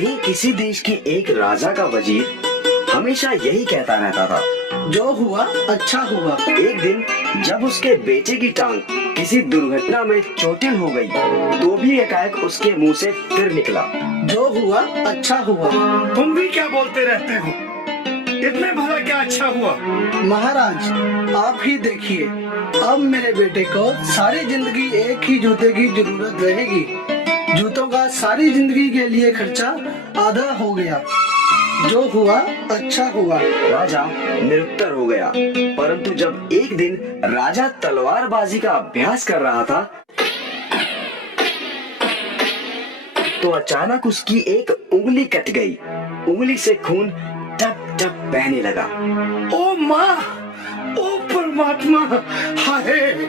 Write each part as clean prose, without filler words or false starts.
वहीं किसी देश के एक राजा का वजीर हमेशा यही कहता रहता था, जो हुआ अच्छा हुआ। एक दिन जब उसके बेटे की टांग किसी दुर्घटना में चोटिल हो गई, तो भी एकाएक उसके मुंह से फिर निकला, जो हुआ अच्छा हुआ। तुम भी क्या बोलते रहते हो? इतने भला क्या अच्छा हुआ? महाराज आप ही देखिए, अब मेरे बेटे को सारी जिंदगी एक ही जूते की जरूरत रहेगी। जूतों का सारी जिंदगी के लिए खर्चा आधा हो गया। जो हुआ अच्छा हुआ। राजा निरुत्तर हो गया। परंतु जब एक दिन राजा तलवारबाजी का अभ्यास कर रहा था, तो अचानक उसकी एक उंगली कट गई। उंगली से खून टप टप बहने लगा। ओ माँ, ओ परमात्मा, हाय!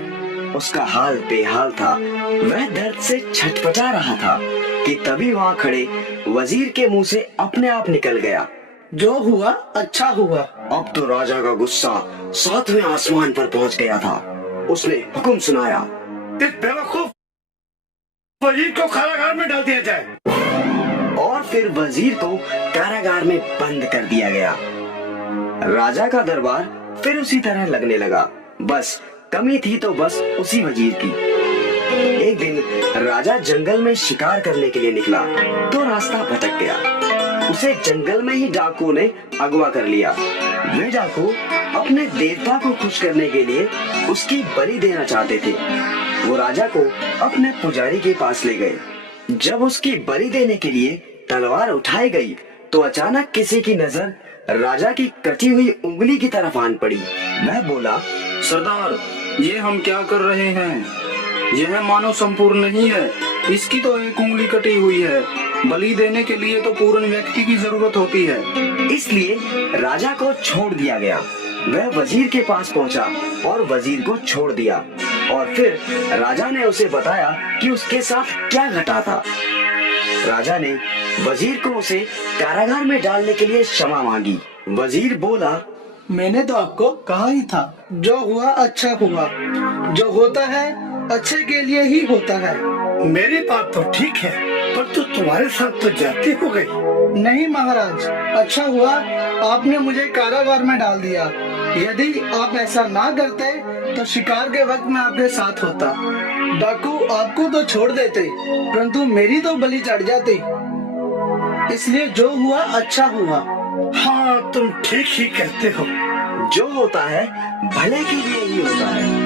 उसका हाल बेहाल था। वह दर्द से छटपटा रहा था कि तभी वहाँ खड़े वजीर के मुंह से अपने आप निकल गया, जो हुआ अच्छा हुआ। अब तो राजा का गुस्सा 7वें आसमान पर पहुंच गया था। उसने हुक्म सुनाया, इस बेवकूफ वजीर को कारागार में डाल दिया जाए। और फिर वजीर को कारागार में बंद कर दिया गया। राजा का दरबार फिर उसी तरह लगने लगा। बस कमी थी तो बस उसी वजीर की। एक दिन राजा जंगल में शिकार करने के लिए निकला तो रास्ता भटक गया। उसे जंगल में ही डाकुओं ने अगवा कर लिया। वे डाकू अपने देवता को खुश करने के लिए उसकी बलि देना चाहते थे। वो राजा को अपने पुजारी के पास ले गए। जब उसकी बलि देने के लिए तलवार उठाई गई, तो अचानक किसी की नजर राजा की कटी हुई उंगली की तरफ आन पड़ी। वह बोला, सरदार, ये हम क्या कर रहे हैं? यह मानव संपूर्ण नहीं है। इसकी तो एक उंगली कटी हुई है। बलि देने के लिए तो पूर्ण व्यक्ति की जरूरत होती है। इसलिए राजा को छोड़ दिया गया। वह वजीर के पास पहुंचा और वजीर को छोड़ दिया। और फिर राजा ने उसे बताया कि उसके साथ क्या घटा था। राजा ने वजीर को उसे कारागार में डालने के लिए क्षमा मांगी। वजीर बोला, मैंने तो आपको कहा ही था, जो हुआ अच्छा हुआ। जो होता है अच्छे के लिए ही होता है। मेरी बात तो ठीक है, पर तो तुम्हारे साथ तो जाती हो गई। नहीं महाराज, अच्छा हुआ आपने मुझे कारागार में डाल दिया। यदि आप ऐसा ना करते तो शिकार के वक्त मैं आपके साथ होता। डाकू आपको तो छोड़ देते, परंतु मेरी तो बलि चढ़ जाती। इसलिए जो हुआ अच्छा हुआ। हाँ, तुम ठीक ही कहते हो। जो होता है भले के लिए ही होता है।